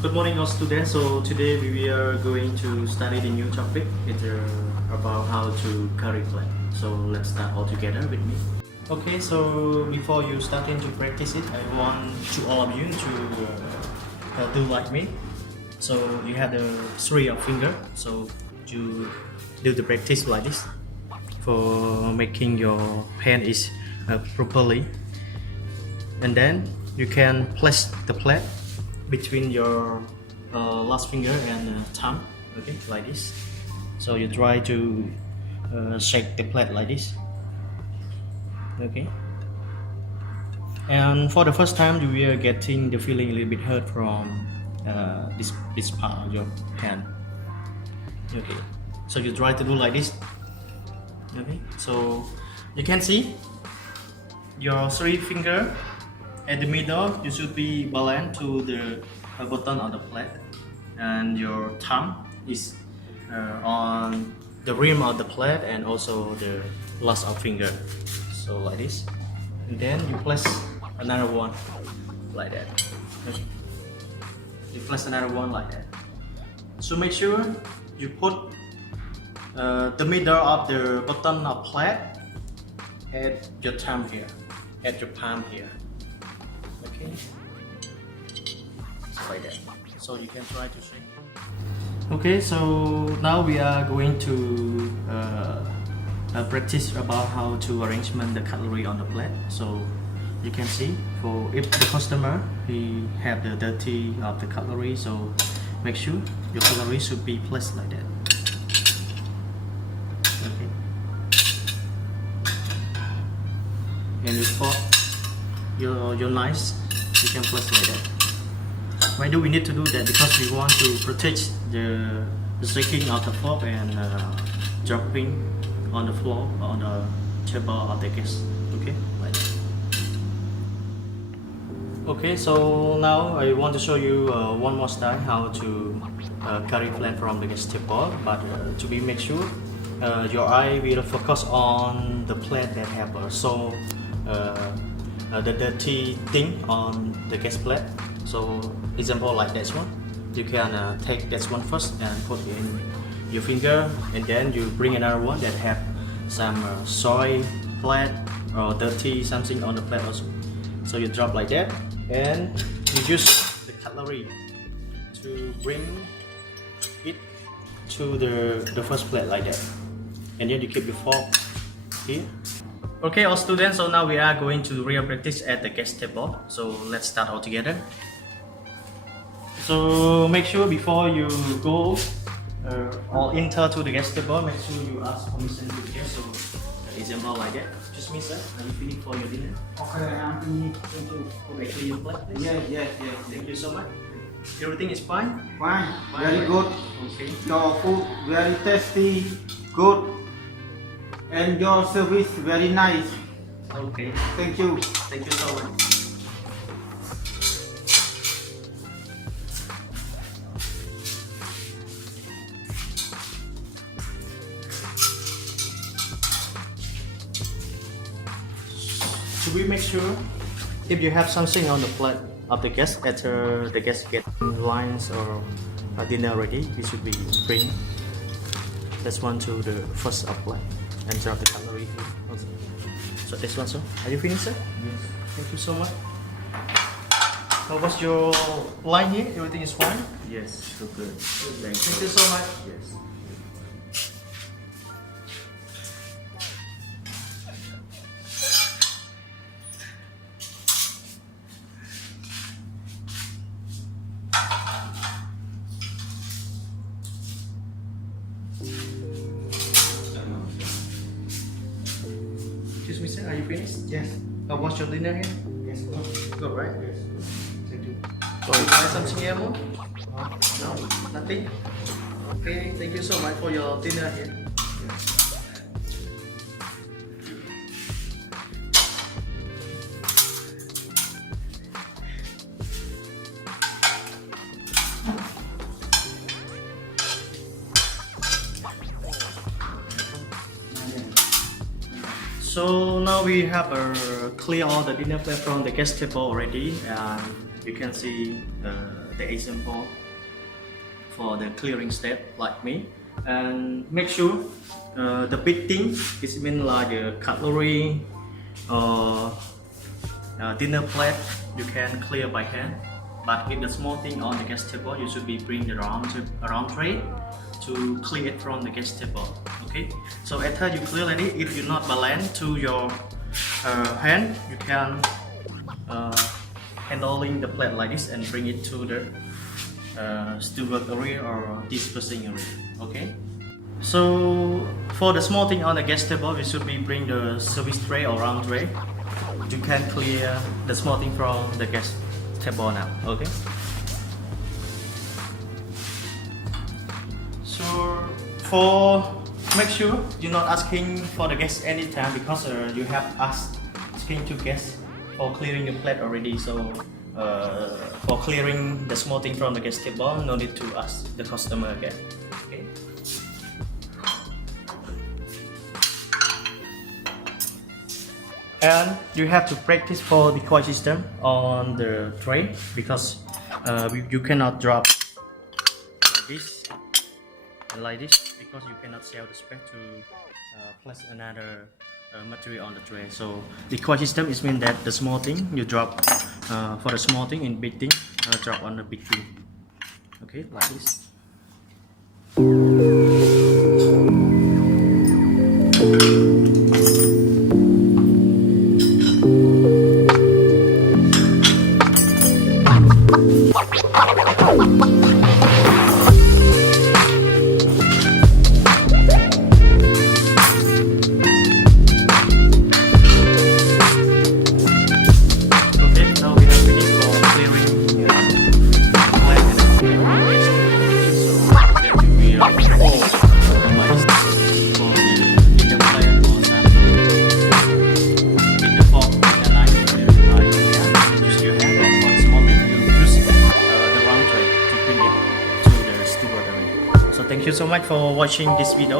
Good morning, all students. So today we are going to study the new topic. It's about how to carry flag. So let's start all together with me. Okay, so before you starting to practice it, I want to all of you to do like me. So you have the three of finger. So you do the practice like this for making your hand is properly, and then you can place the plate between your last finger and thumb, okay, like this. So you try to shake the plate like this, okay. And for the first time, you will getting the feeling a little bit hurt from this part of your hand, okay. So you try to do like this, okay. So you can see your three finger at the middle. You should be balanced to the bottom of the plate, and your thumb is on the rim of the plate and also the last of finger. So like this, and then you place another one like that. Okay. You place another one like that. So make sure you put the middle of the bottom of plate at your thumb here, at your palm here. Okay, like that. So you can try to shake. Okay, so now we are going to practice about how to arrangement the cutlery on the plate. So you can see, for if the customer he have the dirty of the cutlery, so make sure your cutlery should be placed like that. Okay, and your fork, your knives, you can place like that. Why do we need to do that? Because we want to protect the shaking of the fork and dropping on the floor or on the table of the guest. Okay, like that. Okay, so now I want to show you one more style how to carry flag from the guest table. But to be make sure your eye will focus on the plate that have so the dirty thing on the guest plate. So example like this one, you can take this one first and put in your finger, and then you bring another one that have some soil plate or dirty something on the plate also. So you drop like that, and you use the cutlery to bring it to the first plate like that, and then you keep your fork here. Okay, all students, so now we are going to real practice at the guest table. So let's start all together. So make sure before you go or enter to the guest table, make sure you ask permission to the guest. So example like that. Just me, sir. Are you finished for your dinner? Okay, I'm finished. Thank you. Okay, clear your plate, please. Yes. Thank you so much. Everything is fine? Fine. Very good. Okay. Your food very tasty, good, and your service very nice. Okay. Thank you. Thank you so much. Should we make sure if you have something on the plate of the guest after the guest get lunch or dinner ready, you should be bring this one to the first of plate and drop the cutlery here also. So this one, sir. Are you finished, sir? Yes. Thank you so much. How was your line here? Everything is fine? Yes, so good. Thank you so much. Yes. Excuse me, sir. Are you finished? Yes. How was your dinner here? Yes. Good. Good, right? Yes. Thank you. So you try something else more? No? Nothing? Okay, thank you so much for your dinner here. So now we have clear all the dinner plate from the guest table already, and you can see the example for the clearing step like me. And make sure the big thing is mean like the cutlery or dinner plate you can clear by hand. But with the small thing on the guest table, you should be bring the round tray to clear it from the guest table. Okay, so after you clear it, if you not balance to your hand, you can handling the plate like this and bring it to the steward area or disposing area. Okay, so for the small thing on the guest table, we should be bring the service tray or round tray. You can clear the small thing from the guest table now. Okay, so for make sure you're not asking for the guests anytime, because you have asking to guests for clearing your plate already. So for clearing the small thing from the guest table, no need to ask the customer again. Okay. And you have to practice for the coin system on the tray, because you cannot drop like this and like this, because you cannot sell the space to place another material on the tray. So the coin system is mean that the small thing you drop for the small thing, and big thing drop on the big thing. Okay, like this. Thank you so much for watching this video.